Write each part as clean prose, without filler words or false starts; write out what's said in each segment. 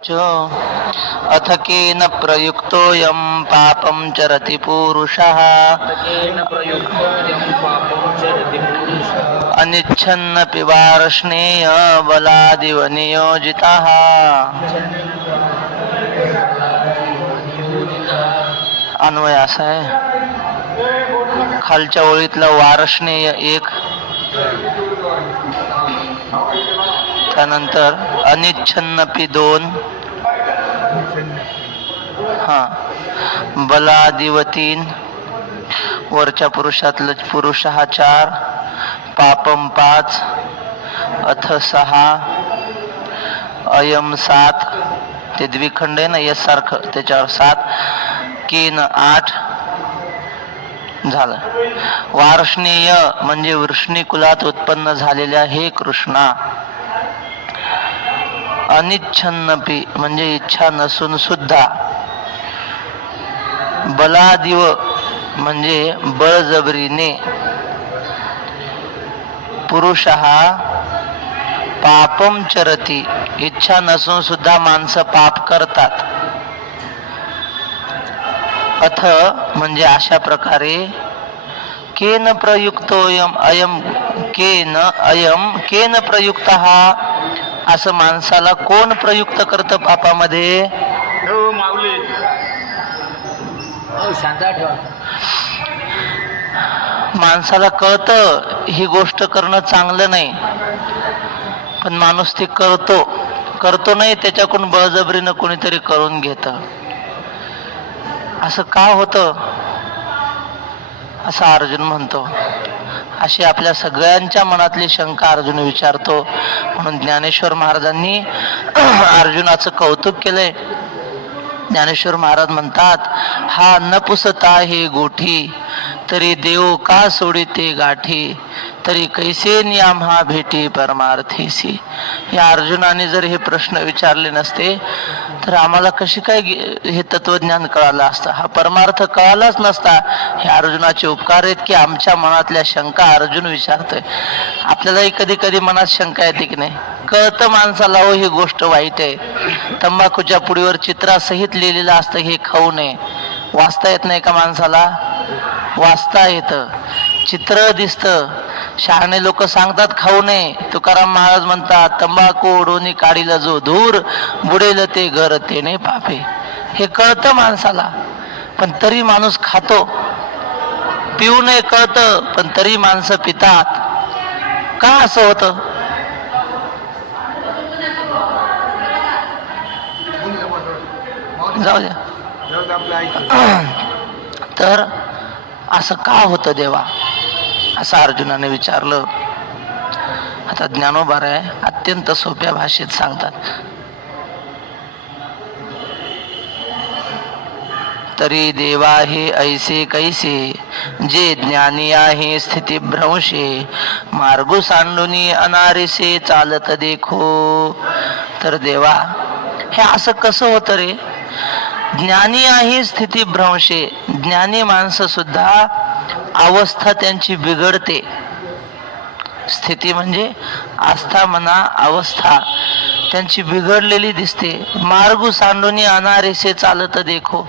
अथ केन प्रयुक्तोऽयं पापं चरति पूरुषः अनिच्छन्नपि वार्ष्णेय बलादिव नियोजितः। अन्वय असा आहे, खालच्या ओळीतला वार्ष्णेय एक, त्यानंतर अनिच्छन्नपी दोन, बलादिव तीन, वरच्या पुरुषातलं पुरुष हा चार, पापम पाच, अथ सहा, अयम सात, ते द्विखंड आहे ना यश सारखं त्याच्यावर सात, केन आठ झालं. वार्ष्णेय म्हणजे वृष्णी कुलात उत्पन्न झालेल्या हे कृष्णा. अनिच्छन्नपी म्हणजे इच्छा नसून सुद्धा. बलादिव म्हणजे बळजबरीने. पुरुष हा पापम चरती, इच्छा नसून सुद्धा माणसं पाप करतात. अथ म्हणजे अशा प्रकारे, केन प्रयुक्तोयम अयम केन प्रयुक्त हा, असं माणसाला कोण प्रयुक्त करतं पापामध्ये? माणसाला कळतं ही गोष्ट करणं चांगलं नाही, पण माणूस ती करतो नाही, त्याच्याकडून बळजबरीनं कोणीतरी करून घेतं. असं का होतं असं अर्जुन म्हणतो. अशी आपल्या सगळ्यांच्या मनातली शंका अर्जुन विचारतो. म्हणून ज्ञानेश्वर महाराजांनी अर्जुनाचं कौतुक केलंय. ज्ञानेश्वर महाराज म्हणतात, हा न पुसता हे गोठी, तरी देव का सोडिते गाठी, तरी कैसे नियाम्हा भेटी परमार्थीसी. या अर्जुनाने जर हे प्रश्न विचारले नसते तर आम्हाला कशी काय हे तत्वज्ञान कळालं असतं, हा परमार्थ कळालाच नसता. हे अर्जुनाचे उपकार आहेत की आमच्या मनातल्या शंका अर्जुन विचारतोय. आपल्यालाही कधी कधी मनात शंका येते की नाही, कळतं माणसाला हो ही गोष्ट वाईट आहे. तंबाखूच्या पुडीवर चित्रासहित लिहिलेलं असतं हे खाऊ नये. वाचता येत नाही का माणसाला? वाचता येतं, चित्र दिसतं. शहाणे लोक सांगतात खाऊ नये. तुकाराम महाराज म्हणतात, तंबाखू ओढून काढीला जो धूर, बुडेल ते घर तेने पापे. हे कळतं माणसाला, पण तरी माणूस खातो. पिऊ नये कळतं, पण तरी माणसं पितात. का असं होतं? जाऊ द्या. तर असं का होतं देवा, असं अर्जुनाने विचारलं. आता ज्ञानोबा आहे अत्यंत सोप्या भाषेत सांगतात. तरी देवा हे ऐसे कैसे, जे ज्ञानी आहे स्थिती भ्रंशे, मार्गो सांडुनी अनारिसे चालत देखो. तर देवा हे असं कसं होतं रे? ज्ञानी आहे स्थिती भ्रंशे, ज्ञानी माणसं सुद्धा अवस्था त्यांची बिघडते. स्थिती म्हणजे आस्था म्हणा, अवस्था त्यांची बिघडलेली दिसते. मार्ग सांडून अनारेसे चालत देखो,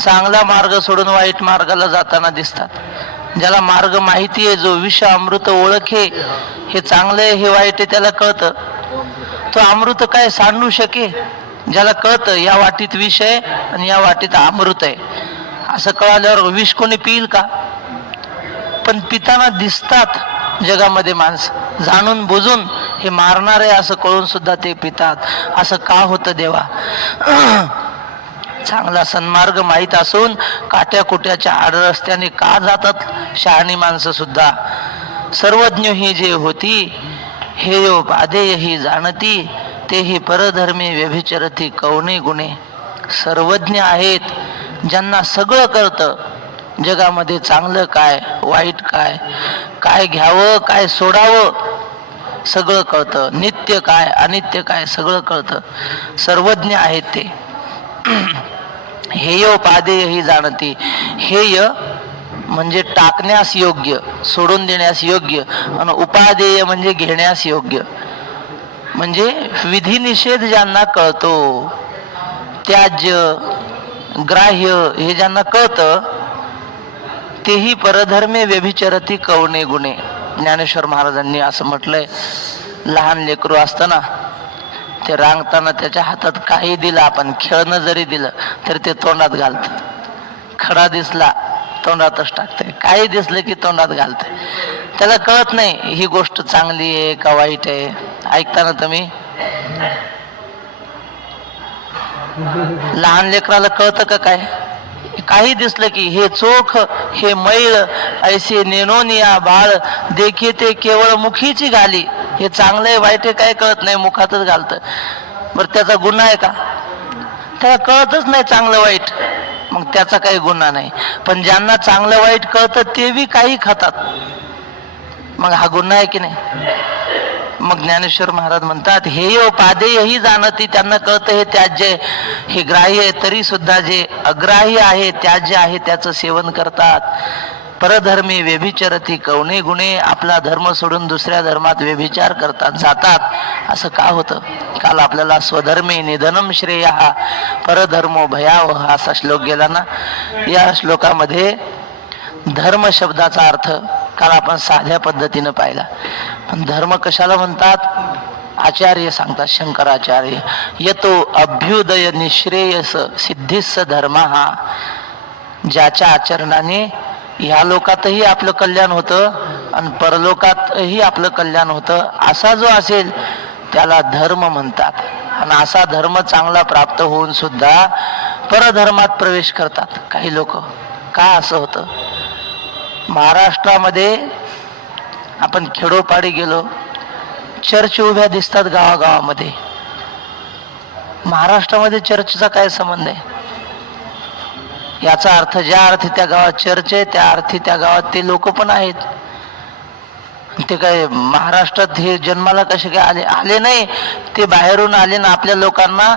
चांगला मार्ग सोडून वाईट मार्गाला जाताना दिसतात. ज्याला मार्ग माहिती आहे, जो विष अमृत ओळखे, हे चांगलं आहे हे वाईट आहे त्याला कळतं, तो अमृत काय सांडू शके? ज्याला कळतं या वाटीत विष आहे आणि या वाटीत अमृत आहे, असं कळाल्यावर विष कोणी पिईल का? पण पिताना दिसतात जगामध्ये माणसं, जाणून बुजून हे मारणार आहे असं कळून सुद्धा ते पितात. असं का होतं देवा? चांगला सन्मार्ग माहीत असून काट्या कुट्याच्या आड रस्त्याने का जातात शहाणी माणसं सुद्धा? सर्वज्ञ ही जे होती, हे यो पादेय ही जाणती, तेही परधर्मे व्यभिचरती कवणे गुणे. सर्वज्ञ आहेत, ज्यांना सगळं कळतं, जगामध्ये चांगलं काय वाईट काय, काय घ्यावं काय सोडावं सगळं कळतं, नित्य काय अनित्य काय सगळं कळतं. सर्वज्ञ आहेत ते. हेय पादेय ही जाणती. हेय म्हणजे टाकण्यास योग्य, सोडून देण्यास योग्य, आणि उपादेय म्हणजे घेण्यास योग्य. म्हणजे विधिनिषेध ज्यांना कळतो, त्याज्य ग्राह्य हे ज्यांना कळतं, तेही परधर्मे व्यभिचरती कवणे गुणे. ज्ञानेश्वर महाराजांनी असं म्हटलंय. लहान लेकरू असताना ते रांगताना त्याच्या हातात काही दिलं आपण, खेळणं जरी दिलं तरी ते तोंडात घालतं. खडा दिसला तोंडातच टाकते, काही दिसलं की तोंडात घालते. त्याला कळत नाही ही गोष्ट चांगली आहे का वाईट आहे. ऐकताना तुम्ही लहान लेकराला कळतं का काय? काही दिसलं की हे चोख हे मैळ ऐसे नेनोनिया बाळ देखे ते केवळ मुखीची घाली. हे चांगलं आहे वाईट आहे काय कळत नाही, मुखातच घालतं. बरं त्याचा गुन्हा आहे का? त्याला कळतच नाही चांगलं वाईट, मग त्याचा काही गुन्हा नाही. पण ज्यांना चांगलं वाईट कळतं ते बी काही खातात, मग हा गुन्हा आहे की नाही? मग ज्ञानेश्वर महाराज म्हणतात, हे यो पादेयही जाणती. त्यांना कळतं हे त्याज्य आहे, हे ग्राह्य आहे, तरी सुद्धा जे अग्राह्य आहे त्याज्य आहे त्याचं सेवन करतात. परधर्मी व्यभिचरती कवणे गुणे. आपला धर्म सोडून दुसऱ्या धर्मात व्यभिचार करतात जातात. असं का होतं? काल आपल्याला स्वधर्मे निधनम श्रेय परधर्मो भयावह असा श्लोक गेला ना. या श्लोकामध्ये धर्म शब्दाचा अर्थ काल आपण साध्या पद्धतीनं पाहिला. पण धर्म कशाला म्हणतात? आचार्य सांगतात, शंकराचार्य, यतो अभ्युदय निश्रेयस सिद्धिस्स धर्म. हा ज्याच्या आचरणाने ह्या लोकातही आपलं कल्याण होतं आणि परलोकातही आपलं कल्याण होतं, असा जो असेल त्याला धर्म म्हणतात. आणि असा धर्म चांगला प्राप्त होऊन सुद्धा परधर्मात प्रवेश करतात काही लोक. का असं होतं? महाराष्ट्रामध्ये आपण खेडोपाडी गेलो, चर्च उभ्या दिसतात गावागावामध्ये. महाराष्ट्रामध्ये चर्चचा काय संबंध आहे? याचा अर्थ ज्या अर्थी त्या गावात चर्च आहे त्या अर्थी त्या गावात ते लोक पण आहेत. ते काय महाराष्ट्रात हे जन्माला कसे काय आले? आले नाही, ते बाहेरून आले ना. आपल्या लोकांना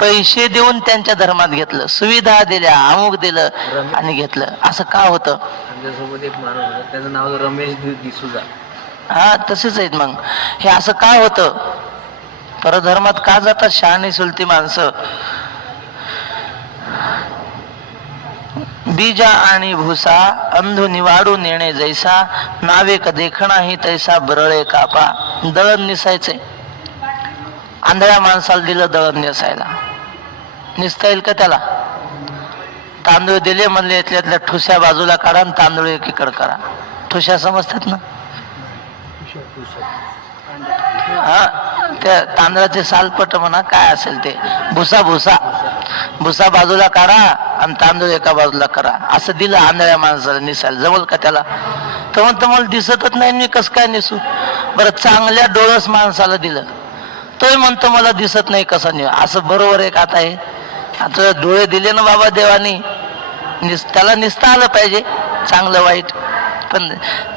पैसे देऊन त्यांच्या धर्मात घेतलं, सुविधा दिल्या, अमुक दिलं आणि घेतलं. असं का होतं? आमच्यासोबत एक माणूस होता, त्याचं नाव रमेश डिसूजा. हा तसेच आहेत. मग हे असं का होतं? परधर्मात का जातात शहाणी सुलती माणसं? बीजा आणि भुसा अंधू निवाडू नेणे जैसा, नावे का देखणाही तैसा बरळे कापा. दळण निसायचंय, आंधळ्या माणसाला दिलं दळण नेसायला, निसता येईल का त्याला? तांदूळ दिले म्हणले यातल्या ठुस्या बाजूला काढा आणि तांदूळ एकीकडे करा. ठुस्या समजतात ना? हा, त्या तांदळाचे सालपट म्हणा काय असेल ते, भुसा भुसा भुसा बाजूला काढा आणि तांदूळ एका बाजूला करा. असं दिलं आंधळ्या माणसाला निसायला. जमल का त्याला? तर म्हणतो मला दिसतच नाही, मी कसं काय निसू? बरं चांगल्या डोळस माणसाला दिलं, तोही म्हणतो मला दिसत नाही, कसं नाही. असं बरोबर आहे का? आता हे आता डोळे दिले ना बाबा देवानी, त्याला निसता आलं पाहिजे चांगलं वाईट. पण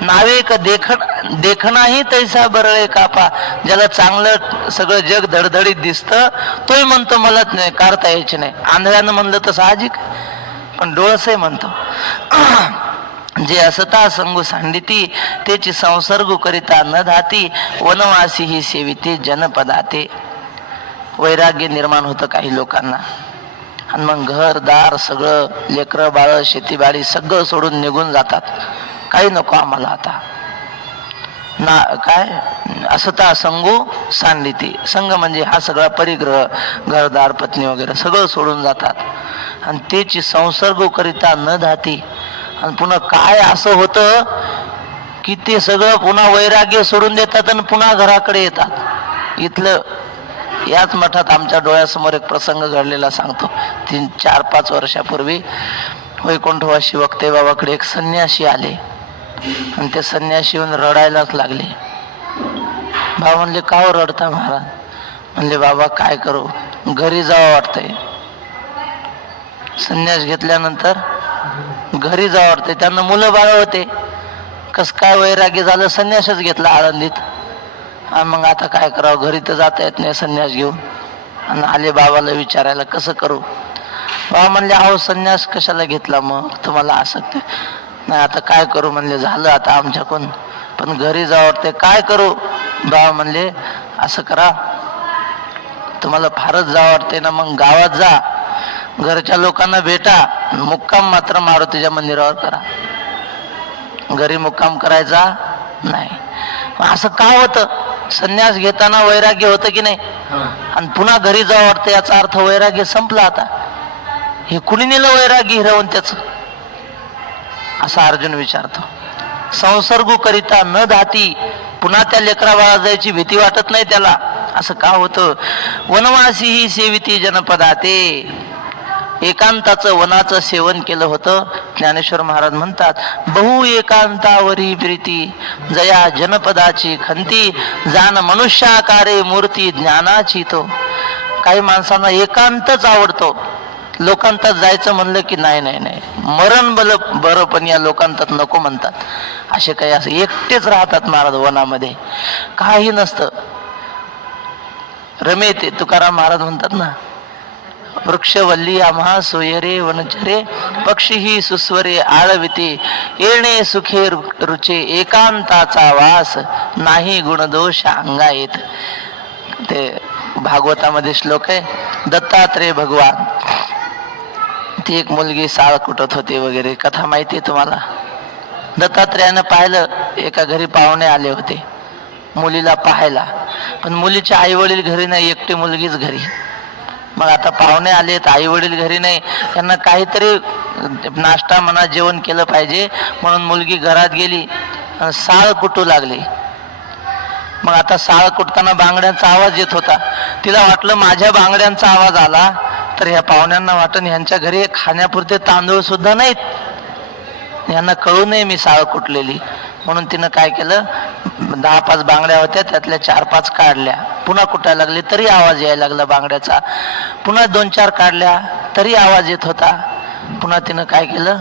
नावे का देखणाही तैसा बरळे कापा. ज्याला चांगलं सगळं जग धडधडीत दिसतं तोही म्हणतो मला काढता यायचे नाही. आंधळ्यानं म्हणलं तर साहजिक, पण डोळसही म्हणतो. जे असता संगू सांडिती त्याची संसर्ग करिता न धाती, वनवासी ही सेविते जनपदाते. वैराग्य निर्माण होतं काही लोकांना आणि मग घरदार सगळं, लेकरं बाळ शेतीबाडी सगळं सोडून निघून जातात. काही नको आम्हाला आता ना. काय असता संगू सांडिती. संघ म्हणजे हा सगळा परिग्रह, घरदार पत्नी वगैरे सगळं सोडून जातात आणि त्याची संसर्ग करिता न धाती. आणि पुन्हा काय असं होतं की ते सगळं पुन्हा वैराग्य सोडून देतात आणि पुन्हा घराकडे येतात. इथलं याच मठात आमच्या डोळ्यासमोर एक प्रसंग घडलेला सांगतो. 3-4-5 वर्षापूर्वी वैकुंठवासी वक्ते बाबाकडे एक संन्यासी आले आणि ते संन्यासी येऊन रडायलाच लागले. बाबा म्हणले का हो रडता महाराज? म्हणले बाबा काय करू, घरी जावं वाटतंय. संन्यास घेतल्यानंतर घरी जावं वाटतंय. त्यांना मुलं बाळ होते, कस काय वैराग्य झालं, संन्यासच घेतला आळंदीत. आणि मग आता काय करावं, घरी तर जाता येत नाही संन्यास घेऊन. आणि आले बाबाला विचारायला कसं करू. बाबा म्हणले अहो संन्यास कशाला घेतला मग, तुम्हाला आसक्ती नाही, आता काय करू म्हणले, झालं आता आमच्याकडून, पण घरी जावं वाटते, काय करू. बाबा म्हणले असं करा, तुम्हाला फारच जावं वाटते ना, मग गावात जा, घरच्या लोकांना भेटा, मुक्काम मात्र मारुतीच्या मंदिरावर करा. घरी मुक्काम करायचा नाही. असं का होतं? संन्यास घेताना वैराग्य होतं की नाही, आणि पुन्हा घरी जावं वाटतं, याचा अर्थ वैराग्य संपला. आता हे कुणी नेलं वैराग्य हिरवून त्याच? असा अर्जुन विचारतो. संसर्गू करिता न धाती, पुन्हा त्या लेकरा बाळा जायची भीती वाटत नाही त्याला. असं का होतं? वनवासी ही सेविती जनपदाते, एकांताचं वनाचं सेवन केलं होतं. ज्ञानेश्वर महाराज म्हणतात, बहु एकांतावरी प्रीती, जया जनपदाची खंती, जाण मनुष्याकारे मूर्ती ज्ञानाची तो. काही माणसांना एकांतच आवडतो, लोकांतात जायचं म्हणलं की नाही नाही नाही, मरण बरं, पण या लोकांतात नको म्हणतात. असे काही असं एकटेच राहतात महाराज वनामध्ये, काही नसतं. रमे ते तुकाराम महाराज म्हणतात ना, वृक्षवल्ली आम्हा सोयरे वनचरे, पक्षी ही सुस्वरे आळविते, येणे सुखे रुचे, एकांताचा वास, नाही गुणदोष अंगा येत. ते भागवतामध्ये श्लोक आहे. दत्तात्रेय भगवान, ती एक मुलगी साळ कुटत होती वगैरे, कथा माहिती आहे तुम्हाला. दत्तात्रेयानं पाहिलं, एका घरी पाहुणे आले होते मुलीला पाहायला, पण मुलीचे आई वडील घरी नाही, एकटी मुलगीच घरी. मग आता पाहुणे आलेत, आई वडील घरी नाही, त्यांना काहीतरी नाश्ता म्हणा, जेवण केलं पाहिजे, म्हणून मुलगी घरात गेली, साळ कुटू लागली. मग आता साळ कुटताना बांगड्यांचा आवाज येत होता. तिला वाटलं माझ्या बांगड्यांचा आवाज आला तर ह्या पाहुण्यांना वाटन ह्यांच्या घरी खाण्यापुरते तांदूळ सुद्धा नाहीत, यांना कळू नये मी साळ कुटलेली. म्हणून तिनं काय केलं, 10-5 बांगड्या होत्या, त्यातल्या 4-5 काढल्या, पुन्हा कुटायला लागली तरी आवाज यायला लागला बांगड्याचा. पुन्हा 2-4 काढल्या तरी आवाज येत होता. पुन्हा तिनं काय केलं,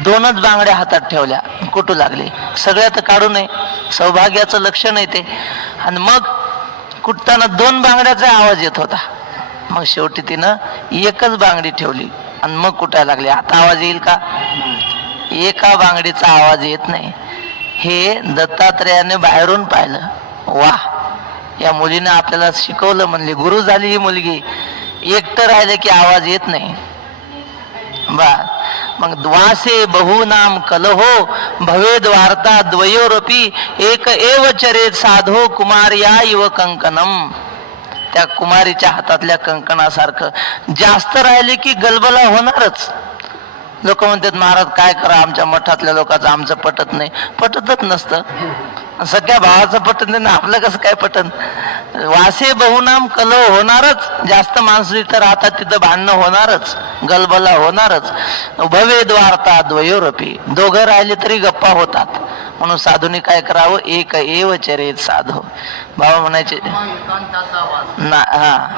2च बांगड्या हातात ठेवल्या, कुटू लागली. सगळ्या तर काढू नये, सौभाग्याचं लक्षण आहे ते. आणि मग कुटताना 2 बांगड्याचा आवाज येत होता. मग शेवटी तिनं 1च बांगडी ठेवली आणि मग कुटायला लागली. आता आवाज येईल का? एका बांगडीचा आवाज येत नाही. हे दत्तात्रेयाने बाहेरून पाहिलं. वाह, या मुलीने आपल्याला शिकवलं, म्हणले गुरु झाली ही मुलगी. एकटं राहिलं की आवाज येत नाही. मग वासे बहुनाम कलहो, भवेद वार्ता द्वयोरपी, एक एव चरेत साधो कुमार या इव कंकणम. त्या कुमारीच्या हातातल्या कंकणासारखं जास्त राहिले की गलबला होणारच. लोक म्हणतात महाराज काय करा, आमच्या मठातल्या लोकांचं आमचं पटत नाही. पटतच नसतं, सगळ्या भावाचं पटत नाही ना, आपलं कसं काय पटन? वासे बहुनाम कलह होणारच. जास्त माणसं जिथं राहतात तिथं भांडणं होणारच, गलबला होणारच. भवेद वार्ता द्वयोरपी, दोघं राहिले तरी गप्पा होतात. म्हणून साधूने काय करावं, एक एव चरेत साधो. बाबा म्हणायचे ना, हा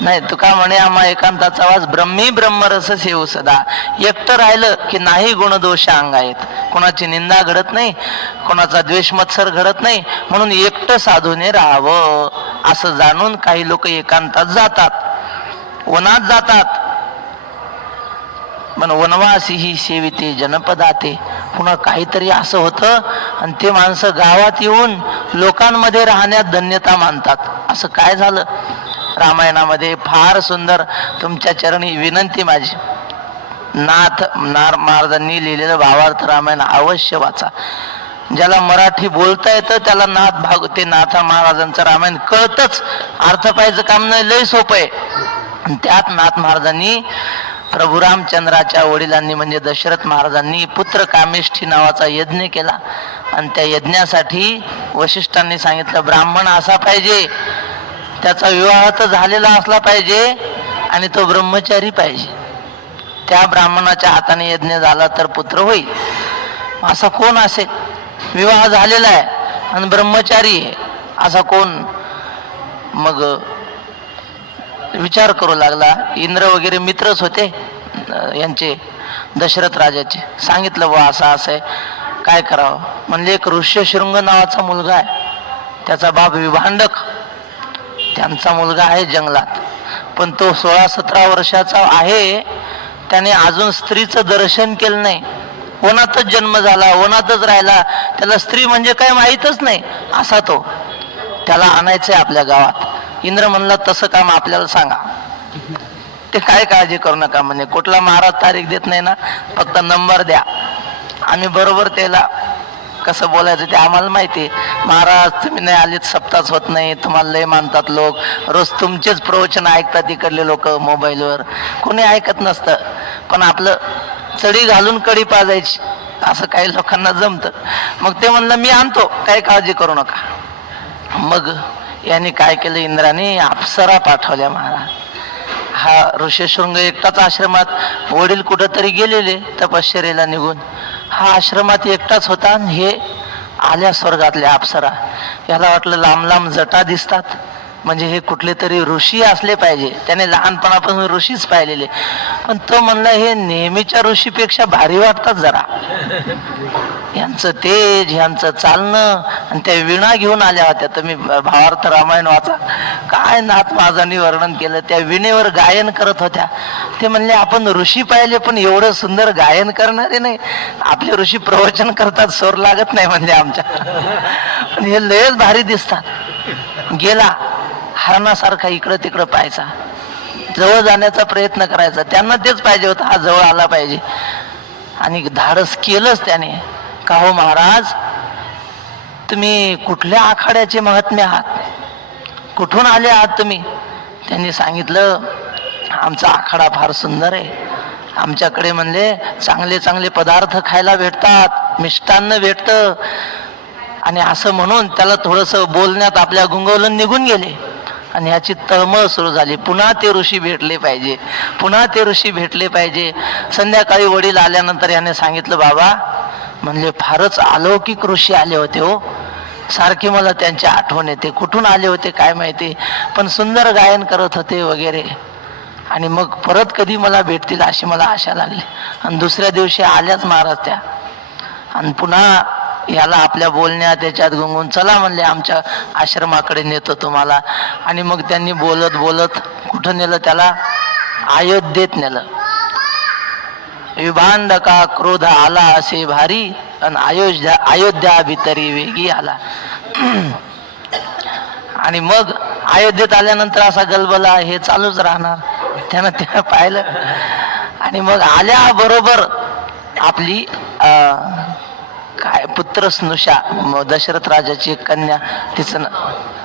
नाही, तुका म्हणे आम्हा एकांताचा आवाज, ब्रह्मी ब्रह्मरस सेवू सदा. एकटं राहिलं की नाही गुणदोष अंगायत, कोणाची निंदा घडत नाही, कोणाचा द्वेष मत्सर घडत नाही. म्हणून एकटं साधूने राहावं असं जाणून काही लोक एकांतात जातात, वनात जातात. पण वनवासी ही सेविते जनपदाते. पुन्हा काहीतरी असं होतं आणि ते माणसं गावात येऊन लोकांमध्ये राहण्यात धन्यता मानतात. असं काय झालं? रामायणामध्ये फार सुंदर, तुमच्या चरणी विनंती माझी, नाथ महाराजांनी लिहिलेलं भावार्थ रामायण अवश्य वाचा. ज्याला मराठी बोलता येतं त्याला ते नाथा महाराजांचं रामायण कळतच, अर्थ पाहायचं काम नाही, लय सोपं आहे. आणि त्यात नाथ महाराजांनी प्रभू रामचंद्राच्या वडिलांनी म्हणजे दशरथ महाराजांनी पुत्र कामेष्ठी नावाचा यज्ञ केला. आणि त्या यज्ञासाठी वशिष्ठांनी सांगितलं ब्राह्मण असा पाहिजे, त्याचा विवाह तर झालेला असला पाहिजे आणि तो ब्रह्मचारी पाहिजे. त्या ब्राह्मणाच्या हाताने यज्ञ झाला तर पुत्र होईल. असा कोण असेल? विवाह झालेला आहे आणि ब्रह्मचारी आहे, असा कोण? मग विचार करू लागला. इंद्र वगैरे मित्रच होते यांचे, दशरथ राजाचे. सांगितलं बुवा असं असं आहे, काय करावं? म्हणले एक ऋष्यशृंग नावाचा मुलगा आहे, त्याचा बाप विभांडक, त्यांचा मुलगा आहे जंगलात, पण तो 16-17 वर्षाचा आहे. त्याने अजून स्त्रीचं दर्शन केलं नाही, वनातच जन्म झाला, वनातच राहिला, त्याला स्त्री म्हणजे काय माहीतच नाही असा तो. त्याला आणायचंय आपल्या गावात. इंद्र म्हणला तसं काम आपल्याला सांगा. ते काय काळजी करू नका म्हणे, कुठला महाराज तारीख देत नाही ना, फक्त नंबर द्या, आम्ही बरोबर त्याला कसं बोलायचं ते आम्हाला माहिती. महाराज तुम्ही नाही आलीत सप्ताच होत नाही, तुम्हाला लय मानतात लोक, रोज तुमचेच प्रवचन ऐकतात इकडले लोक मोबाईलवर, कोणी ऐकत नसतं, पण आपलं चढी घालून कडी पाजायची असं काही लोकांना जमतं. मग ते म्हणलं मी आणतो, काही काळजी करू नका. मग यांनी काय केलं, इंद्राने अप्सरा पाठवल्या महाराज. हा ऋषशृंग एकटाच आश्रमात, वडील कुठंतरी गेलेले तपश्चर्येला निघून, हा आश्रमात एकटाच होता. आणि हे आल्या स्वर्गातल्या अप्सरा. याला वाटलं लांब लांब जटा दिसतात म्हणजे हे कुठले तरी ऋषी असले पाहिजे, त्याने लहानपणापासून ऋषीच पाहिलेले. पण तो म्हणला हे नेहमीच्या ऋषीपेक्षा भारी वाटतात जरा, यांचं तेज, यांचं चालणं. आणि त्या विणा घेऊन आल्या होत्या, तुम्ही भावार्थ रामायण वाचा, काय नाथ महाजांनी वर्णन केलं, त्या विणेवर गायन करत होत्या. ते म्हणले आपण ऋषी पाहिले पण एवढं सुंदर गायन करणारे नाही, आपले ऋषी प्रवचन करतात स्वर लागत नाही म्हणजे आमच्या, पण हे लयच भारी दिसतात. गेला हरणासारखा इकडं तिकडं पाहायचा, जवळ जाण्याचा प्रयत्न करायचा, त्यांना तेच पाहिजे होतं, हा जवळ आला पाहिजे. आणि धाडस केलंच त्याने. का हो महाराज, तुम्ही कुठल्या आखाड्याचे महात्मे आहात, कुठून आले आहात तुम्ही? त्यांनी सांगितलं आमचा आखाडा फार सुंदर आहे, आमच्याकडे म्हणले चांगले चांगले पदार्थ खायला भेटतात, मिष्टान्न भेटतं. आणि असं म्हणून त्याला थोडंसं बोलण्यात आपल्या गुंगवलं, निघून गेले. आणि याची तळमळ सुरू झाली, पुन्हा ते ऋषी भेटले पाहिजे, पुन्हा ते ऋषी भेटले पाहिजे. संध्याकाळी वडील आल्यानंतर याने सांगितलं बाबा, म्हणले फारच अलौकिक ऋषी आले होते हो, सारखी मला त्यांची आठवण येते, कुठून आले होते काय माहिती, पण सुंदर गायन करत होते वगैरे. आणि मग परत कधी मला भेटतील अशी मला आशा लागली. आणि दुसऱ्या दिवशी आल्याच महाराज त्या, आणि पुन्हा याला आपल्या बोलण्यात त्याच्यात गुंगून चला म्हणले आमच्या आश्रमाकडे नेतो तुम्हाला. आणि मग त्यांनी बोलत बोलत कुठं नेलं त्याला, अयोध्येत नेलं. विभांड का क्रोध आला असे भारी, आणि अयोध्या भितरी वेगी आला. आणि मग अयोध्येत आल्यानंतर असा गलबला हे चालूच राहणार, त्यानं त्यानं पाहिलं. आणि मग आल्याबरोबर आपली काय पुत्र स्नुषा, दशरथ राजाची एक कन्या, तिचं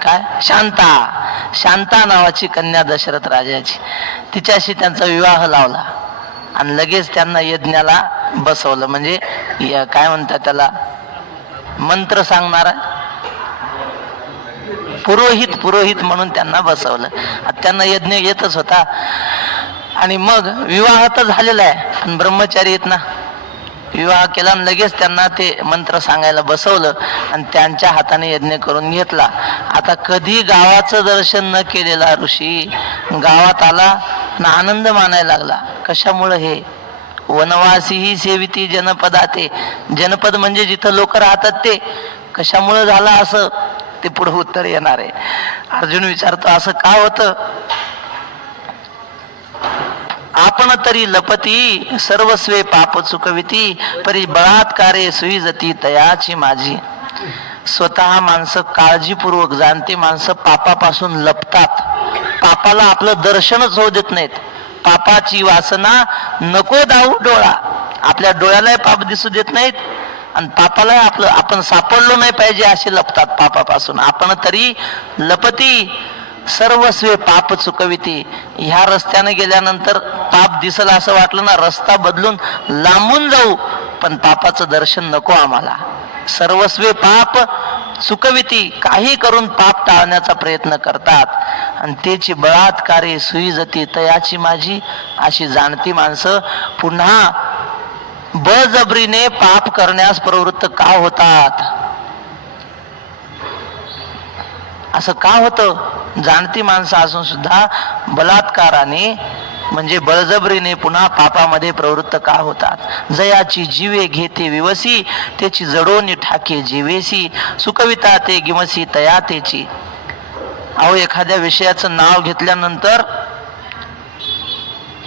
काय शांता नावाची कन्या दशरथ राजाची, तिच्याशी त्यांचा विवाह लावला. आणि लगेच त्यांना यज्ञाला बसवलं, म्हणजे काय म्हणतात त्याला, मंत्र सांगणारा पुरोहित म्हणून त्यांना बसवलं. त्यांना यज्ञ येतच होता. आणि मग विवाह तर झालेला आहे, पण ब्रह्मचारी आहेत ना, विवाह केला आणि लगेच त्यांना ते मंत्र सांगायला बसवलं आणि त्यांच्या हाताने यज्ञ करून घेतला. आता कधी गावाचं दर्शन न केलेला ऋषी गावात आला आणि आनंद मानायला लागला. कशामुळं हे, वनवासी ही सेविती जनपदाते, जनपद म्हणजे जिथं लोक राहतात ते. कशामुळं झालं असं, ते पुढे उत्तर येणार आहे. अर्जुन विचारतो असं का होतं. आपण तरी लपती सर्वस्वे पाप चुकविती, परी बळात्कारे सुईजती तयाची माझी. स्वतः माणसं काळजीपूर्वक जाणते माणसं पापापासून लपतात, पापाला आपलं दर्शनच होऊ देत नाहीत. पापाची वासना नको दाऊ डोळा, आपल्या डोळ्यालाही पाप दिसू देत नाहीत आणि पापालाही आपण सापडलो नाही पाहिजे असे लपतात पापापासून. आपण तरी लपती सर्वस्वे पाप चुकविती. ह्या रस्त्याने गेल्यानंतर पाप दिसलं असं वाटलं ना, रस्ता बदलून लांबून जाऊ, पण पापाचं दर्शन नको आम्हाला. सर्वस्वे पाप चुकविती, काही करून पाप टाळण्याचा प्रयत्न करतात. आणि त्याची बळात्कारे सुईजती तयाची माझी, अशी जाणती माणसं पुन्हा बळजबरीने पाप करण्यास प्रवृत्त का होतात. असं का होतं. जाणती माणसं असून सुद्धा बलात्काराने म्हणजे बळजबरीने पुन्हा पापामध्ये प्रवृत्त का होतात. जयाची जीवे घेते विवसी, त्याची जडोनी ठाके जीवेसी, सुकविता ते गिमसी तया तेची. अहो, एखाद्या विषयाचं नाव घेतल्यानंतर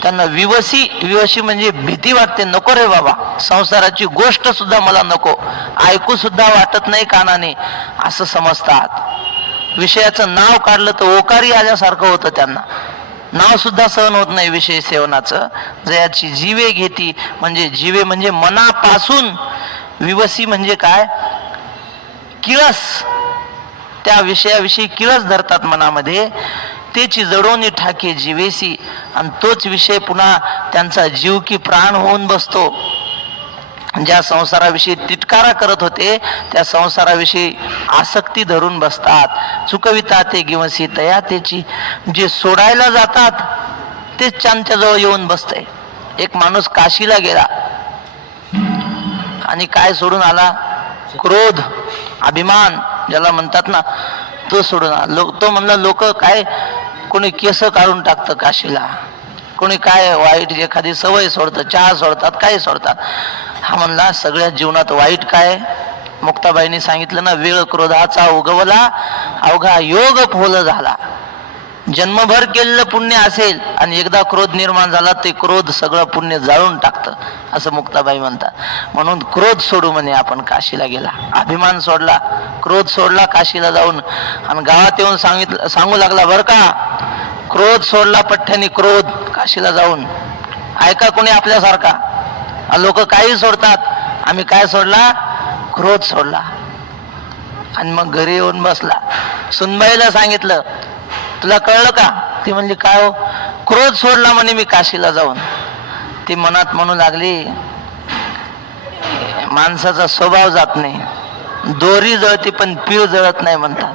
त्यांना विवशी म्हणजे भीती वाटते, नको रे बाबा, संसाराची गोष्ट सुद्धा मला नको, ऐकू सुद्धा वाटत नाही कानाने, असं समजतात. विषयाचं नाव काढलं तर ओकारी आल्यासारखं होतं त्यांना. नाव सुद्धा सहन होत नाही विषय सेवनाचं. जयाची जीवे घेती म्हणजे जीवे म्हणजे मनापासून, विवसी म्हणजे काय, किळस, त्या विषयाविषयी किळस धरतात मनामध्ये, तेची जडोनी ठाके जीवेसी, आणि तोच विषय पुन्हा त्यांचा जीव की प्राण होऊन बसतो. ज्या संसाराविषयी तिटकारा करत होते त्या संसाराविषयी आसक्ती धरून बसतात. चुकविता ते गिवसी तया तेची, जे सोडायला जातात तेच त्यांच्याजवळ येऊन बसतंय. एक माणूस काशीला गेला आणि काय सोडून आला, क्रोध, अभिमान ज्याला म्हणतात ना, तो सोडून आला. तो म्हणला लोक काय, कोणी केस काढून टाकतं काशीला, कोणी काय वाईट एखादी सवय सोडतं, चहा सोडतात, काय सोडतात. हा म्हणला सगळ्या जीवनात वाईट काय. मुक्ताबाईंनी सांगितलं ना, वेळ क्रोधाचा उगवला, अवघा योग फोल झाला. जन्मभर केलेलं पुण्य असेल आणि एकदा क्रोध निर्माण झाला ते क्रोध सगळं पुण्य जाळून टाकतं, असं मुक्ताबाई म्हणतात. म्हणून क्रोध सोडू म्हणे आपण काशीला गेला. अभिमान सोडला, क्रोध सोडला काशीला जाऊन, आणि गावात येऊन सांगू लागला बरं का, क्रोध सोडला पठ्ठ्याने, क्रोध काशीला जाऊन. ऐका कोणी आपल्यासारखा, लोक काही सोडतात, आम्ही काय सोडला, क्रोध सोडला. आणि मग घरी येऊन बसला. सुनबाईला सांगितलं तुला कळलं का? ती म्हणली काय हो? क्रोध सोडला म्हणे मी काशीला जाऊन. ती मनात म्हणू लागली माणसाचा स्वभाव जात नाही, दोरी जळती पण पीळ जळत नाही म्हणतात.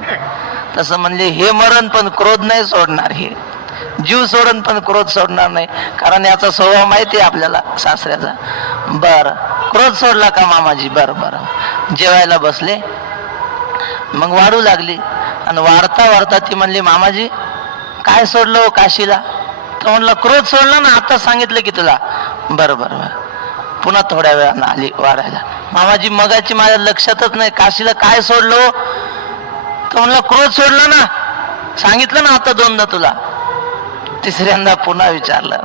तसं म्हणले हे मरण पण क्रोध नाही सोडणार, हे जीव सोडून पण क्रोध सोडणार नाही, कारण याचा स्वभाव माहिती आहे आपल्याला सासऱ्याचा. बर, क्रोध सोडला का मामाजी? बरं बरं. जेवायला बसले, मग वाढू लागली आणि वाढता वाढता ती म्हणली मामाजी काय सोडलं हो काशीला? तर म्हणलं क्रोध सोडला ना, आता सांगितलं की तुला. बरं बरं बरं. पुन्हा थोड्या वेळानं आली वाढायला. मामाजी मगाची माझ्या लक्षातच नाही, काशीला काय सोडलो? तर म्हणलं क्रोध सोडला ना, सांगितलं ना आता दोनदा तुला. तिसऱ्यांदा पुन्हा विचारलं,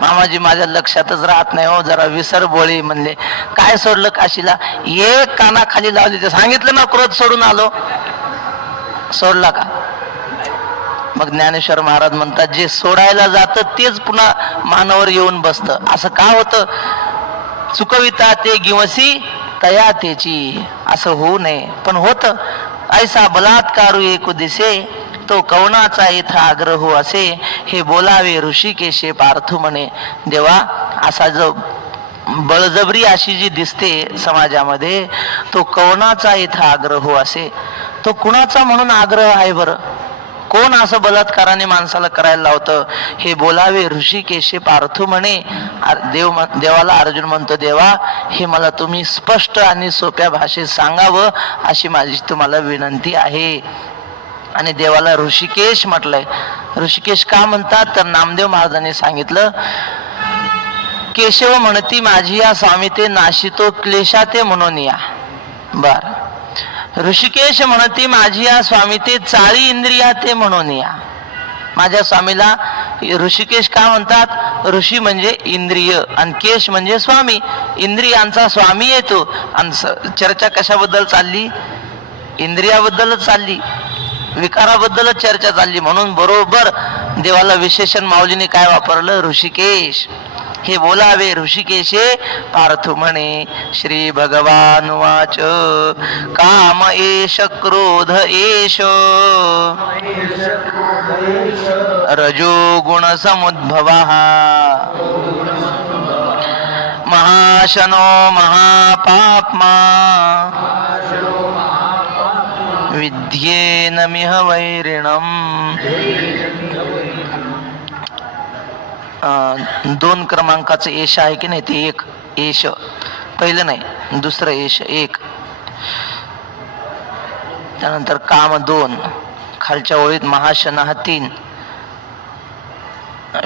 मामाजी माझ्या लक्षातच राहत नाही हो, जरा विसरबोळी. म्हणले काय सोडलं काशीला? एक कानाखाली लावली, ते सांगितलं ना क्रोध सोडून आलो. सोडला का? मग ज्ञानेश्वर महाराज म्हणतात जे सोडायला जातं तेच पुन्हा मानावर येऊन बसतं. असं का होतं? चुकविता ते गिवसी तया तेची, असं होऊ नये. पण होतं. ऐसा बलात्कारू एक दिसे, तो कवनाचा इथं आग्रह असे, हे बोलावे ऋषिकेशे पार्थू म्हणे. देवा, असा जो बळजबरी अशी जी दिसते समाजामध्ये, तो कवनाचा इथं आग्रह असे. तो कुणाचा म्हणून आग्रह आहे बरं? कोण असं बलात्काराने माणसाला करायला लावतं? हे बोलावे ऋषिकेशे पार्थू म्हणे. देवाला अर्जुन म्हणतो, देवा हे मला तुम्ही स्पष्ट आणि सोप्या भाषेत सांगावं अशी माझी तुम्हाला विनंती आहे. आणि देवाला ऋषिकेश म्हटलंय. ऋषिकेश का म्हणतात? तर नामदेव महाराजांनी सांगितलं, केशव म्हणती माझी या स्वामी ते नाशितो क्लेशा ते म्हणून या. बर. ऋषिकेश म्हणती माझी या स्वामी ते चाळी इंद्रिया ते म्हणून या. माझ्या स्वामीला ऋषिकेश का म्हणतात? ऋषी म्हणजे इंद्रिय आणि केश म्हणजे स्वामी, इंद्रियांचा स्वामी येतो. आणि चर्चा कशाबद्दल चालली? इंद्रियाबद्दलच चालली, विकाराबद्दलच चर्चा चालली. म्हणून बरोबर देवाला विशेषण माऊलीने काय वापरलं? ऋषिकेश. हे बोलावे ऋषिकेशे पार्थू म्हणे. श्री भगवान वाच काम एष क्रोध एष रजो गुण समुद्भवा महाशनो महापाप्मा विद्येन मिह वैरिणम. दोन क्रमांकाचं एश आहे की नाही, ते एक एश, पहिलं नाही दुसरं एश एक. त्यानंतर काम दोन, खालच्या ओळीत महाशना तीन,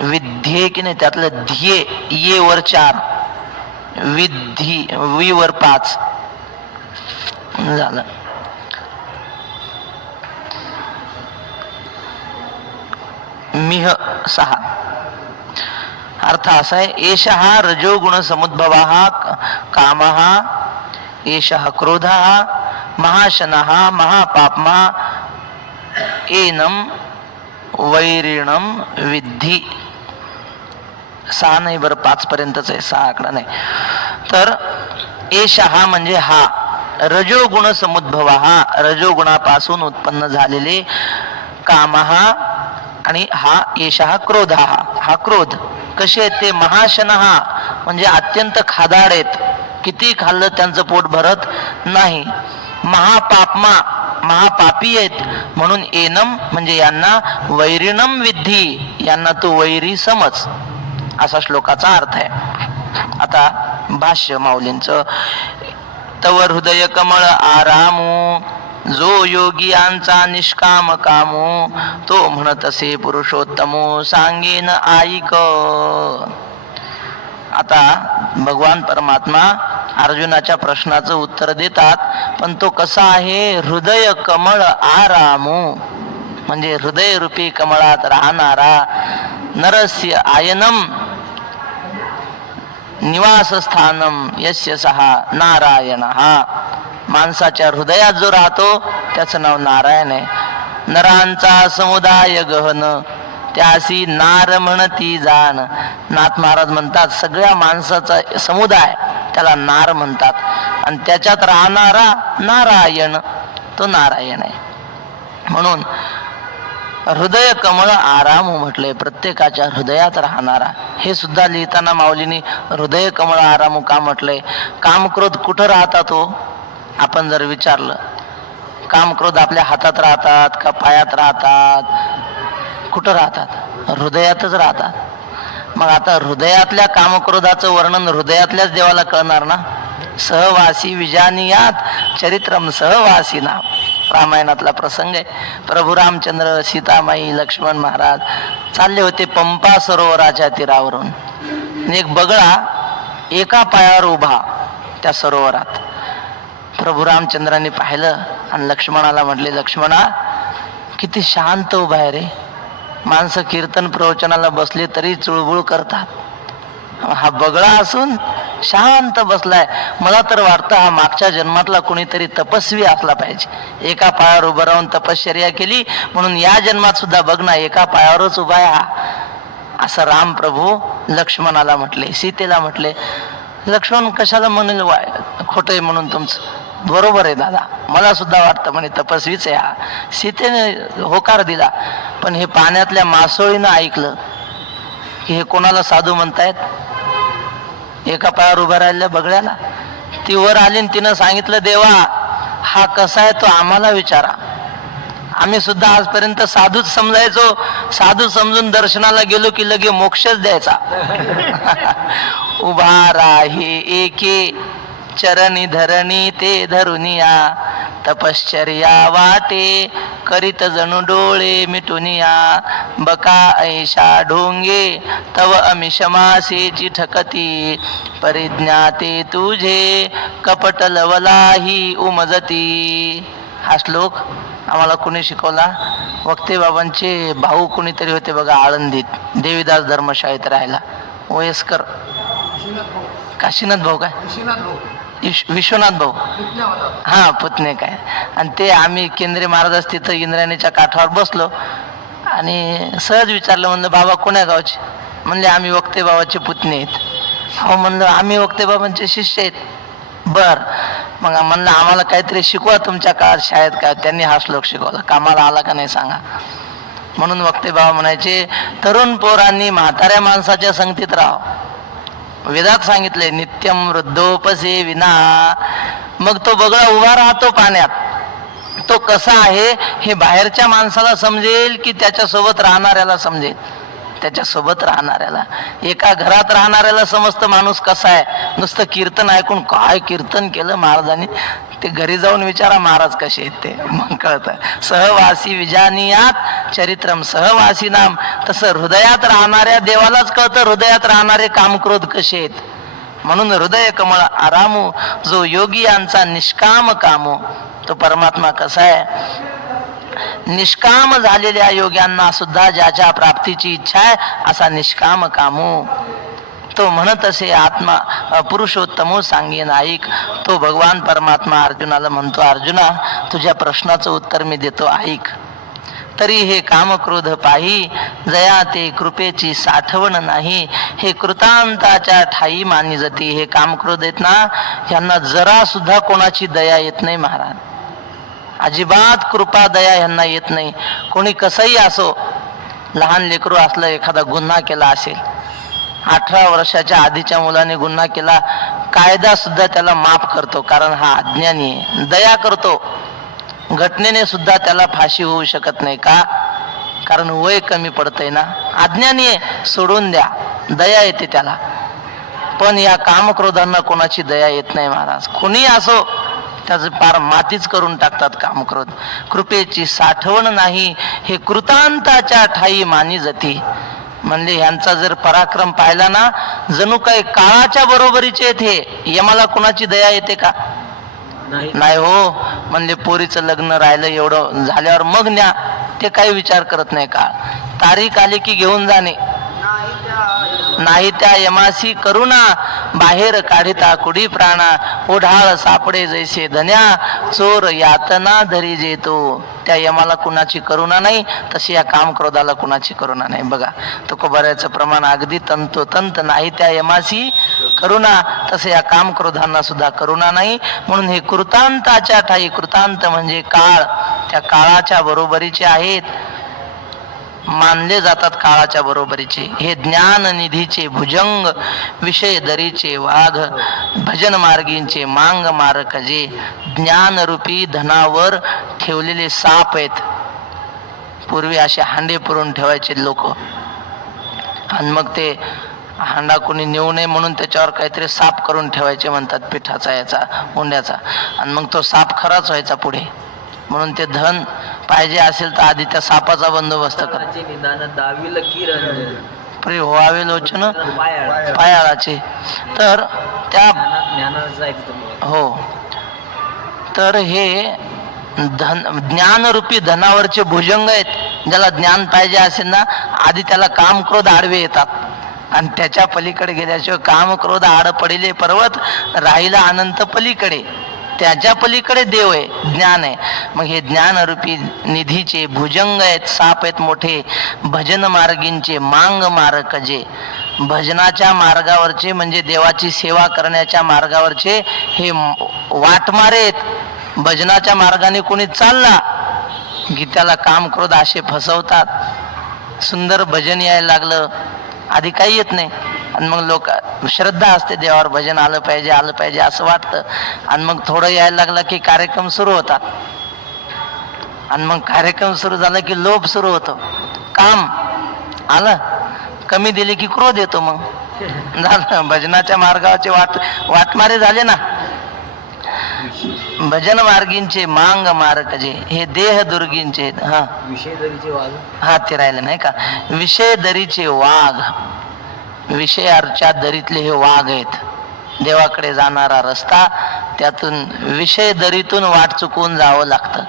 विद्ये की नाही त्यातलं ध्येय ये वर 4, विधी वी वर 5 झालं. मिह 6. अर्थ असा आहे, एष हा रजोगुण समुद्भवा काम, एष क्रोध, महाशन महापापमा एनम वैरिणम विद्धी. 6 नाही बरं, 5 पर्यंतच आहे, 6 आकडा नाही. तर एषः म्हणजे हा, रजोगुण समुद्भव, हा रजोगुणापासून उत्पन्न झालेले काम, हा आणि हा एषः क्रोध, हा क्रोध. कसे आहेत ते? महाशनः म्हणजे अत्यंत खादाड आहेत, किती खाल्लं त्यांचं पोट भरत नाही. महापापमा महापापी आहेत, म्हणून एनम म्हणजे यांना वैरिणम विद्धी, यांना तू वैरी समज, असा श्लोकाचा अर्थ आहे. आता भाष्य माऊलींचं. तव हृदय कमळ आरामू, जो योगियांचा निष्काम कामू, तो म्हणत असे पुरुषोत्तमो सांगेन ऐक. आता भगवान परमात्मा अर्जुनाच्या प्रश्नाचं उत्तर देतात, पण तो कसा आहे? हृदय कमळ आरामू म्हणजे हृदय रूपी कमळात राहणारा, नरस्य आयनम निवासस्थानम यस्य सहा नारायण, हा माणसाच्या हृदयात जो राहतो त्याचं नाव नारायण आहे. नरांचा समुदाय गहन, त्यासी नार म्हणती जाण. नाथ महाराज म्हणतात सगळ्या माणसाचा समुदाय त्याला नार म्हणतात, आणि त्याच्यात राहणारा नारायण, तो नारायण आहे. म्हणून हृदय कमळ आराम म्हटलंय, प्रत्येकाच्या हृदयात राहणारा. हे सुद्धा लिहिताना माऊलींनी हृदय कमळ आराम का म्हटलंय? काम क्रोध कुठं राहतात हो? आपण जर विचारलं, काम क्रोध आपल्या हातात राहतात का पायात राहतात? कुठं राहतात? हृदयातच राहतात. मग आता हृदयातल्या कामक्रोधाचं वर्णन हृदयातल्याच देवाला कळणार ना. सहवासी विजानियात चरित्रम सहवासीना, रामायणातला प्रसंग आहे. प्रभू रामचंद्र, सीतामाई, लक्ष्मण महाराज चालले होते पंपा सरोवराच्या तीरावरून. एक बगळा एका पायावर उभा त्या सरोवरात. प्रभू रामचंद्रांनी पाहिलं आणि लक्ष्मणाला म्हटले, लक्ष्मणा किती शांत उभा आहे रे. माणसं कीर्तन प्रवचनाला बसले तरी चुळबुळ करतात, हा बगळा असून शांत बसलाय. मला तर वाटतं हा मागच्या जन्मातला कोणीतरी तपस्वी असला पाहिजे, एका पायावर उभं राहून तपश्चर्या केली, म्हणून या जन्मात सुद्धा बघ ना एका पायावरच उभा आहे हा. असं राम प्रभू लक्ष्मणाला म्हटले. सीतेला म्हटले, लक्ष्मण कशाला म्हणेल खोटं आहे म्हणून तुमचं? बरोबर आहे दादा, मला सुद्धा वाटतं म्हणे तपस्वीच आहे हा. सीतेने होकार दिला, पण हे पाण्यातल्या मासोळीनं ऐकलं की हे कोणाला साधू म्हणतायत? एका पायावर उभा राहिलेल्या बगड्याला. ती वर आली आणि तिनं सांगितलं, देवा हा कसा आहे तो आम्हाला विचारा. आम्ही सुद्धा आजपर्यंत साधूच समजायचो, साधू समजून दर्शनाला गेलो की लगे मोक्षच द्यायचा. उभा राही एके चरणी धरणी ते धरुनिया, तपश्चर्या वाटे करीत जणू डोळे मिटुनिया. बका ऐशा ढोंगे तव अमिषमासेची ठकती, परिज्ञाते तुझे कपट लवलाही उमजती. हा श्लोक आम्हाला कोणी शिकवला? वक्ते बाबांचे भाऊ कोणीतरी होते बघा आळंदीत, देवीदास धर्मशाळेत राहायला. वयस्कर काशीनाथ भाऊ काय विश्वनाथ भाऊ, हा पुतणे काय. आणि ते आम्ही केंद्रीय महाराज तिथं इंद्रायणीच्या काठावर बसलो आणि सहज विचारलं, म्हणलं बाबा कोण्या गावचे? म्हणले आम्ही वक्ते बाबाचे पुतणे आहेत. हो म्हणलं आम्ही वक्ते बाबांचे शिष्य आहेत. बर, मग म्हणलं आम्हाला काहीतरी शिकवा तुमच्या काळात शाळेत का? त्यांनी हा श्लोक शिकवला, कामाला आला का नाही सांगा. म्हणून वक्ते बाबा म्हणायचे, तरुण पोरांनी म्हाताऱ्या माणसाच्या संगतीत राहावं. वेदात सांगितलंय नित्यम वृद्धोपसे विना. मग तो बगळा उभा राहतो पाण्यात, तो कसा आहे हे बाहेरच्या माणसाला समजेल की त्याच्यासोबत राहणाऱ्याला समजेल? त्याच्यासोबत राहणाऱ्याला. एका घरात राहणाऱ्याला समजतं माणूस कसा आहे. नुसतं कीर्तन ऐकून काय कीर्तन केलं महाराजांनी, ते घरी जाऊन विचारा महाराज कसे आहेत ते, मग कळतं. सहवासी विजानियात चरित्रम सहवासी नाम. तसं हृदयात राहणाऱ्या देवालाच कळतं हृदयात राहणारे कामक्रोध कसे आहेत. म्हणून हृदय कमळ आरामू, जो योगी यांचा निष्काम कामो, तो परमात्मा कसा आहे? निष्काम झालेल्या योग्यांना सुद्धा ज्याच्या प्राप्तीची इच्छा आहे असा निष्काम कामो. तो म्हणत असे आत्मा पुरुषोत्तमो सांगेन ऐक. तो भगवान परमात्मा अर्जुनाला म्हणतो, अर्जुना तुझ्या प्रश्नाचं उत्तर मी देतो ऐक. तरी हे काम क्रोध पाही जया ते कृपेची साठवण नाही. हे कृतांताच्या ठाई मानी जती. हे काम क्रोध आहेत ना, यांना जरा सुद्धा कोणाची दया येत नाही महाराज. अजिबात कृपा दया यांना येत नाही. कोणी कसंही असो, लहान लेकरू असलं, एखादा गुन्हा केला असेल, 18 वर्षाच्या आधीच्या मुलाने गुन्हा केला, कायदा सुद्धा त्याला माफ करतो, कारण हा अज्ञानी आहे. दया करतो, घटनेने सुद्धा त्याला फाशी होऊ शकत नाही. का? कारण वय कमी पडतंय ना, अज्ञानी आहे, सोडून द्या, दया येते त्याला. पण या कामक्रोधांना कोणाची दया येत नाही महाराज. कोणी असो, त्याचं पार मातीच करून टाकतात कामक्रोध. कृपेची साठवण नाही, हे कृतांताच्या ठाई मानी जती. म्हणजे ह्यांचा जर पराक्रम पाहिला ना, जणू काही काळाच्या बरोबरीचे आहेत. हे यमाला कोणाची दया येते का? नाही हो. म्हणजे पोरीचं लग्न राहिलं, एवढं झाल्यावर मग न्या, ते काही विचार करत नाही. का तारीख आली की घेऊन जाणे, नाही त्या यमासी करुणा, बाहेर काढिता कुडी प्राणा. ओढाळ सापडे जैसे धन्या, चोर यातना धरी जेतो. त्या यमाला कुणाची करुणा नाही, तशी या कामक्रोधाला कुणाची करुणा नाही. बघा, तुकोबाऱ्याचं प्रमाण अगदी तंतोतंत. नाही त्या यमासी करुणा, तसे या कामक्रोधांना सुद्धा करुणा नाही. म्हणून हे कृतांताच्या ठाई, कृतांत म्हणजे काळ, त्या काळाच्या बरोबरीचे आहेत, मानले जातात काळाच्या बरोबरीचे. हे ज्ञान निधीचे भुजंग, विषय दरीचे वाघ, भजन मार्गींचे मांग मारक जे. ज्ञानरूपी धनावर ठेवलेले साप आहेत. पूर्वी असे हांडे पुरून ठेवायचे लोक, आणि मग ते हांडा कोणी नेऊ नये म्हणून त्याच्यावर काहीतरी साप करून ठेवायचे म्हणतात, पिठाचा, याचा, उंड्याचा. आणि मग तो साप खराच व्हायचा पुढे. म्हणून ते धन पाहिजे असेल तर आधी त्या सापाचा बंदोबस्त करायचे. व्हावे लोचन पायाळाचे. तर त्या हो, तर हे ज्ञानरूपी धनावरचे भुजंग आहेत. ज्याला ज्ञान पाहिजे असेल ना, आधी त्याला काम क्रोध आडवे येतात, आणि त्याच्या पलीकडे गेल्याशिवाय काम क्रोध आड पडिले पर्वत, राहिला अनंत पलीकडे. त्याच्या पलीकडे देव आहे, ज्ञान आहे. मग हे ज्ञानरूपी निधीचे भुजंग आहेत, साप आहेत मोठे. भजन मार्गींचे मांग मारक जे. भजनाच्या मार्गावरचे म्हणजे देवाची सेवा करण्याच्या मार्गावरचे हे वाटमारे आहेत. भजनाच्या मार्गाने कोणी चालला की त्याला काम क्रोध असे फसवतात. सुंदर भजन यायला लागलं, आधी काही येत नाही, आणि मग लोक श्रद्धा असते देवावर, भजन आलं पाहिजे आलं पाहिजे असं वाटतं. आणि मग थोडं यायला लागलं की कार्यक्रम सुरू होतात, आणि मग कार्यक्रम सुरू झाला की लोभ सुरू होतो. काम आलं, कमी दिले की क्रोध येतो. मग झालं, भजनाच्या मार्गावरचे वाटमारे झाले ना. भजन मार्गींचे मांग मारक जे. हे देह दुर्गींचे. हा, विषय दरीचे वाघ. हा, ते राहिले नाही का. विषय दरीचे वाघ, विषयाच्या दरीतले हे वाघ आहेत. देवाकडे जाणारा रस्ता, त्यातून विषय दरीतून वाट चुकवून जावं लागतं,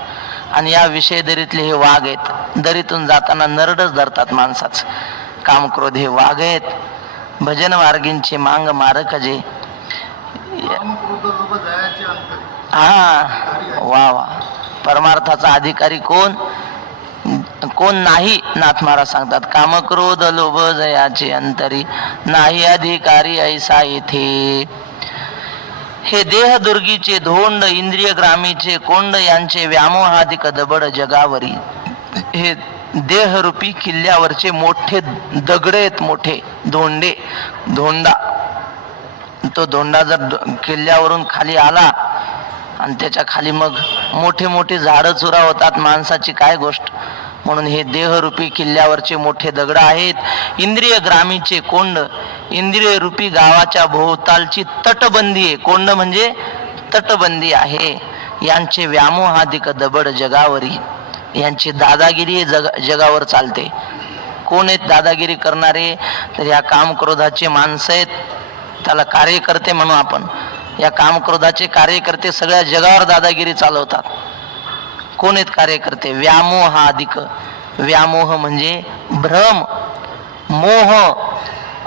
आणि या विषय दरीतले हे वाघ आहेत. दरीतून जाताना नरडच धरतात माणसाच. कामक्रोध हे वाघ आहेत. भजन मार्गींचे मांग मारक जे. हा, वा वा. परमार्थाचा अधिकारी कोण? कोण नाही? नाथ महाराज सांगतात, कामक्रोध लोभ जयाचे अंतरी, नाही अधिकारी ऐसा येथे. हे देह दुर्गीचे धोंड, इंद्रिय ग्रामीचे कोंड, यांचे व्यामोहाधिक दबड जगावरी. हे देहरूपी किल्ल्यावरचे मोठे दगड आहेत, मोठे धोंडे, धोंडा. तो धोंडा जर किल्ल्यावरून खाली आला आणि त्याच्या खाली मग मोठे मोठे झाडं चुरा होतात, माणसाची काय गोष्ट. म्हणून हे देहरूपी किल्ल्यावरचे मोठे दगड आहेत. इंद्रिय ग्रामीचे कोंड, इंद्रिय रूपी गावाच्या भोवतालची तटबंदी आहे. कोंड म्हणजे तटबंदी आहे. यांचे व्यामोहाधिक दबड जगावरी. यांची दादागिरी जगावर चालते. कोण आहेत दादागिरी करणारे? तर या कामक्रोधाचे माणसं आहेत. त्याला कार्यकर्ते म्हणू आपण. या कामक्रोधाचे कार्यकर्ते सगळ्या जगावर दादागिरी चालवतात. कोण आहेत कार्यकर्ते? व्यामोहाधिक. व्यामोह म्हणजे भ्रम, मोह,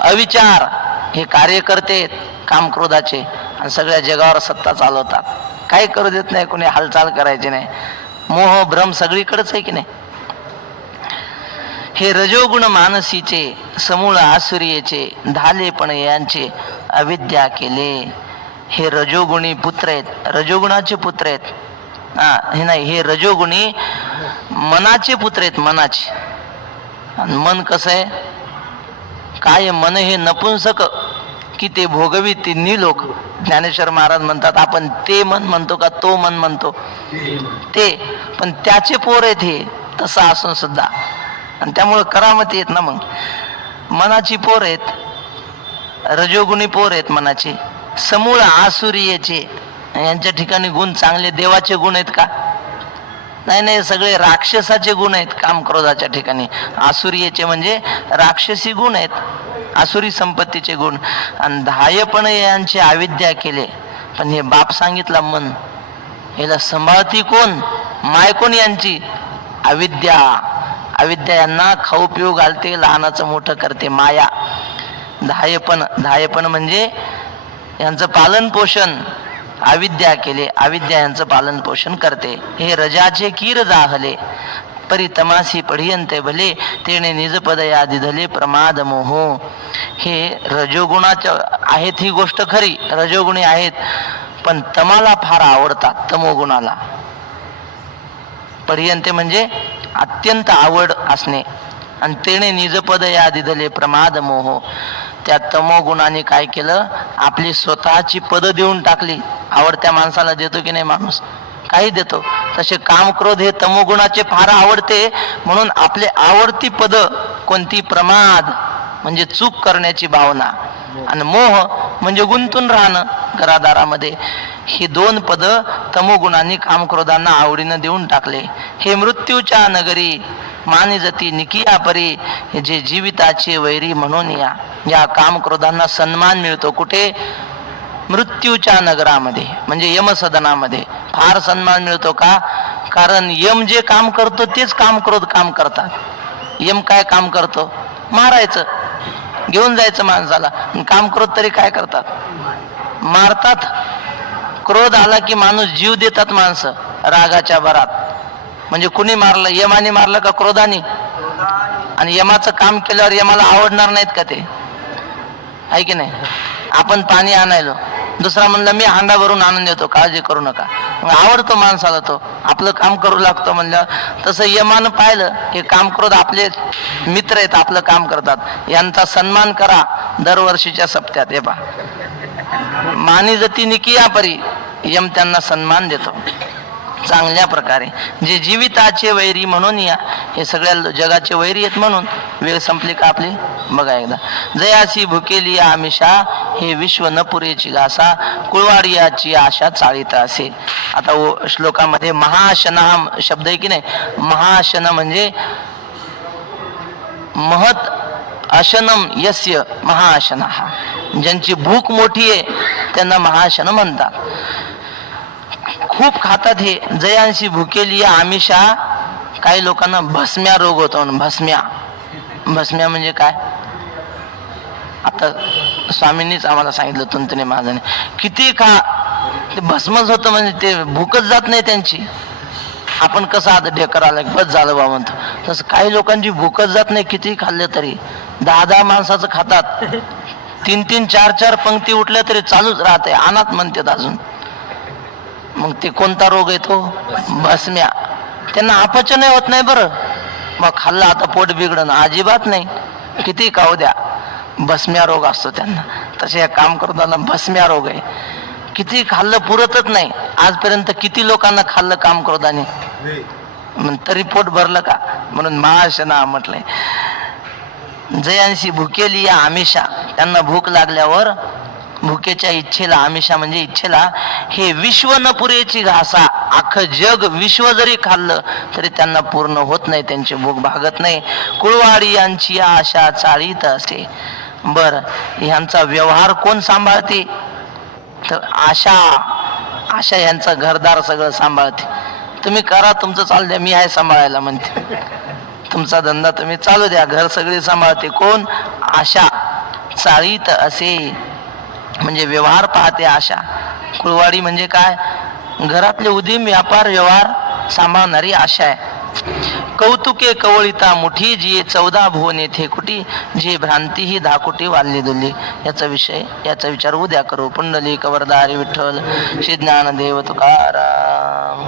अविचार. हे कार्यकर्ते आहेत कामक्रोधाचे, आणि सगळ्या जगावर सत्ता चालवतात. काही करू देत नाही, कोणी हालचाल करायची नाही. मोह भ्रम सगळीकडेच आहे की नाही. हे रजोगुण मानसीचे समूळ आसुरीचे धाले पण यांचे अविद्या केले. हे रजोगुणी पुत्र आहेत, रजोगुणाचे पुत्र आहेत. हे नाही, हे रजोगुणी मनाचे पुत्र आहेत, मनाचे. आणि मन कसं आहे, काय मन हे नपुंसक की ते भोगवी तिन्ही लोक. ज्ञानेश्वर महाराज म्हणतात आपण ते मन म्हणतो का तो मन म्हणतो, ते पण त्याचे पोर आहेत हे, तसं असून सुद्धा. आणि त्यामुळे करामती येत ना. मग मनाची पोर आहेत, रजोगुणी पोर आहेत मनाची, समूळ आसुरीचे. यांच्या ठिकाणी गुण चांगले देवाचे गुण आहेत का? नाही नाही, सगळे राक्षसाचे गुण आहेत काम क्रोधाच्या ठिकाणी. आसुरीचे म्हणजे राक्षसी गुण आहेत, आसुरी संपत्तीचे गुण. आणि धायपण यांचे अविद्या केले. पण हे बाप सांगितला मन, याला सांभाळती कोण? माय कोण यांची? अविद्या. अविद्या यांना खाऊ पिऊ घालते, लहानाचं मोठं करते, माया. धायपण म्हणजे यांचं पालन पोषण अविद्या केले, अविद्या यांचं पालन पोषण करते. हे रजाचे कीर जाहले परी तमासी पढियंते भले तेने निजपद या दिधले प्रमाद मोह. हे रजोगुणाचं आहेत, ही गोष्ट खरी, रजोगुणी आहेत, पण तमाला फार आवडतात, तमोगुणाला. पढियंते म्हणजे अत्यंत आवड असणे. आणि तेने निजपद या दिधले प्रमाद मोह. त्या तमोगुणाने काय केलं, आपली स्वतःची पद देऊन टाकली. आवडत्या माणसाला देतो की नाही माणूस, काही देतो. तसे काम क्रोध हे तमोगुणाचे फार आवडते, म्हणून आपले आवडती पद कोणती? प्रमाद म्हणजे चूक करण्याची भावना, आणि मोह म्हणजे गुंतून राहणं घरादारामध्ये. ही दोन पद तमोगुणांनी कामक्रोधांना आवडीनं देऊन टाकले. हे मृत्यूच्या नगरी मानिजती निकिया परी, हे जे जीविताचे वैरी म्हणून या कामक्रोधांना सन्मान मिळतो. कुठे? मृत्यूच्या नगरामध्ये, म्हणजे यमसदनामध्ये फार सन्मान मिळतो. का? कारण यम जे काम करतो तेच कामक्रोध काम करतात. यम काय काम करतो? मारायचं, घेऊन जायचं माणसाला. कामक्रोध तरी काय करतात? मारतात. क्रोध आला की माणूस जीव देतात माणसं रागाच्या भरात. म्हणजे कुणी मारलं? यमाने मारलं का क्रोधाने? आणि यमाचं काम केल्यावर यमाला आवडणार नाहीत का ते? आहे की नाही? आपण पाणी आणायलो, दुसरा म्हणला मी हांडा भरून आणून देतो, काळजी करू नका, मग आवडतो माणसाला, तो आपलं काम करू लागतो. म्हणलं तसं यमानं पाहिलं हे काम क्रोध आपले मित्र आहेत, आपलं काम करतात, यांचा सन्मान करा दरवर्षीच्या सप्त्यात. हे पहा, मानिजती निकिया परी, यम त्यांना सन्मान देतो चांगल्या प्रकारे. जे जीविताचे वैरी म्हणून हे सगळ्या जगाचे वैरी आहेत. म्हणून वेळ संपली का आपली? बघा एकदा. जयासी भुकेली आमिषा, हे विश्व न पुरेची घासा, कुळवाडियाची आशा चाळीत असे. आता श्लोकामध्ये महाशन हा शब्द आहे की नाही? महाशन म्हणजे महत अशनम यस्य महाशन, हा ज्यांची भूक मोठी आहे त्यांना महाशन म्हणतात. खूप खातात हे. जयांशी भुकेली आमिषा, काही लोकांना भस्म्या रोग होतो. भस्म्या म्हणजे काय? आता स्वामींनीच आम्हाला सांगितलं, तुंतने महाराजांनी, किती खा ते भस्मच होतं, म्हणजे ते भूकच जात नाही त्यांची. आपण कसं आता ढेकर आला बस झालं बा म्हणतो, तसं काही लोकांची भूकच जात नाही, किती खाल्ले तरी. 10 माणसाचं खातात, 3 4 पंक्ती उठल्या तरी चालूच राहते, अनाथ म्हणतात अजून. मग ते कोणता रोग येतो? भस्म्या. त्यांना अपचन होत नाही बरं, मग खाल्ला आता पोट बिघडणं अजिबात नाही, किती खाऊ द्या, भस्म्या रोग असतो त्यांना. तसे या काम करताना भस्म्या रोग आहे, किती खाल्लं पुरतच नाही. आजपर्यंत किती लोकांना खाल्लं काम क्रोधाने, तरी पोट भरलं का? म्हणून महाशना म्हटलंय. जयांशी भुकेली या आमिषा, त्यांना भूक लागल्यावर भुकेच्या इच्छेला, आमिषा म्हणजे इच्छेला, हे विश्व न पुरेची घासा, अख्खं जग विश्व जरी खाल्लं तरी त्यांना पूर्ण होत नाही, त्यांची भूक भागत नाही. कुळवाडी यांची आशा चाळीत असे. बर, ह्यांचा व्यवहार कोण सांभाळते? तर आशा यांचा घरदार सगळं सांभाळते. तुम्ही करा, तुमचं चालू द्या, मी आहे सांभाळायला म्हणते. तुमचा धंदा तुम्ही चालू द्या, घर सगळे सांभाळते. कोण? आशा चाळीत असे, म्हणजे व्यवहार पाहते आशा. कुळवाडी म्हणजे काय? घरातले उदीम व्यापार व्यवहार सांभाळणारी आशा आहे. कौतुके कवळिता मुठी जी 14 भुवने थेकुटी जी भ्रांती ही धाकुटी वाल्ली दुल्ली. याचा विचार उद्या करू. पुंडलिक वरदारी विठ्ठल श्री ज्ञानदेव तुकाराम.